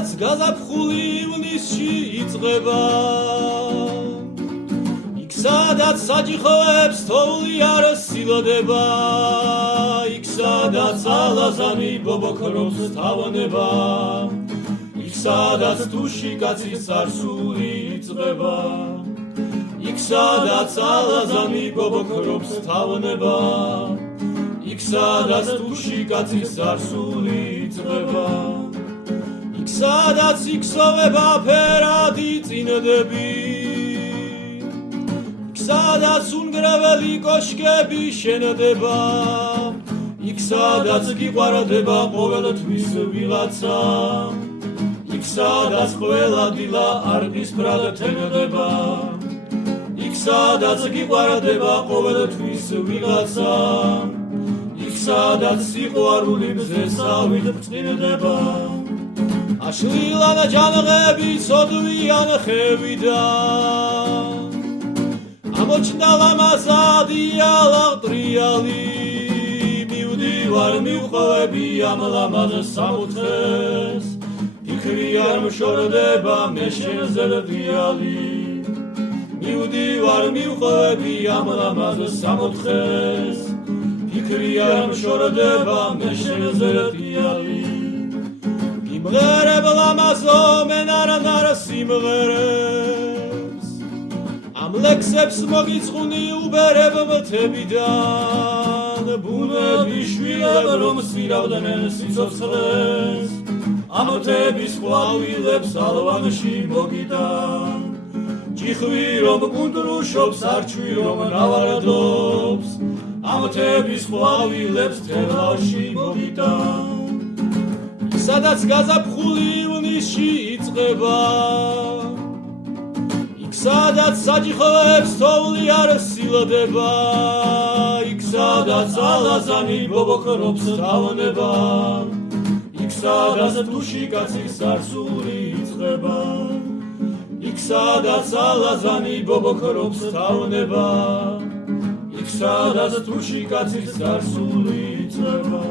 სადაც გაზაფხული ივნისში იწყება იქ სადაც საჭიხოებს თოვლი არ სილოდება იქ სადაც ალაზანი ბობოქრობს თავონება იქ სადაც თუში კაცის წარსული იწყება იქ სადაც ალაზანი ბობოქრობს თავონება იქ სადაც თუში კაცის წარსული იწყება იქ სადაც იქსოვება ფერადი წინდები იქ სადაც უნგრეველი კოშკები შენდება იქ სადაც გიყვარდება ყოველთვის ვიღაცა იქ სადაც ყველა დილა არყის ფრად თენდება იქ სადაც გიყვარდება ყოველთვის ვიღაცა იქ სადაც სიყვარული მზესავით წინდება აშლილან ჯანღები სოდვიან ხევიდან ამოჩნდა ლამაზადი ალაღტრიალი მივდივარ მივყვები ამ ლამაზ სამუთხეს ფიქრი არ მშორდება მე შენზე დიალი მივდივარ მივყვები ამ ლამაზ სამუთხეს ფიქრი არ მშორდება მე შენზე დიალი იმღერებ ლამაზო მენარანარ სიმღერებს ამ ლექსებს მოგიწყუნი უბერებ მთებიდან ბუნების შვილებ რომ სირავდნენ სიცოცხლეს ამ მთების ყვავილებს ალვანში მოგიდან ჭიხვი რომ გუნდრუშობს არჩვი რომ ნავარდობს ამ მთების ყვავილებს თელაში მოგიდან სადაც გაზაფხული ივნისში იწყება იქ სადაც საჭიხოებს თოვლი არ სილოდება იქ სადაც ალაზანი ბობოქრობს თავონება იქ სადაც თუში კაცის წარსული იწყება იქ სადაც ალაზანი ბობოქრობს თავონება იქ სადაც თუში კაცის წარსული იწყება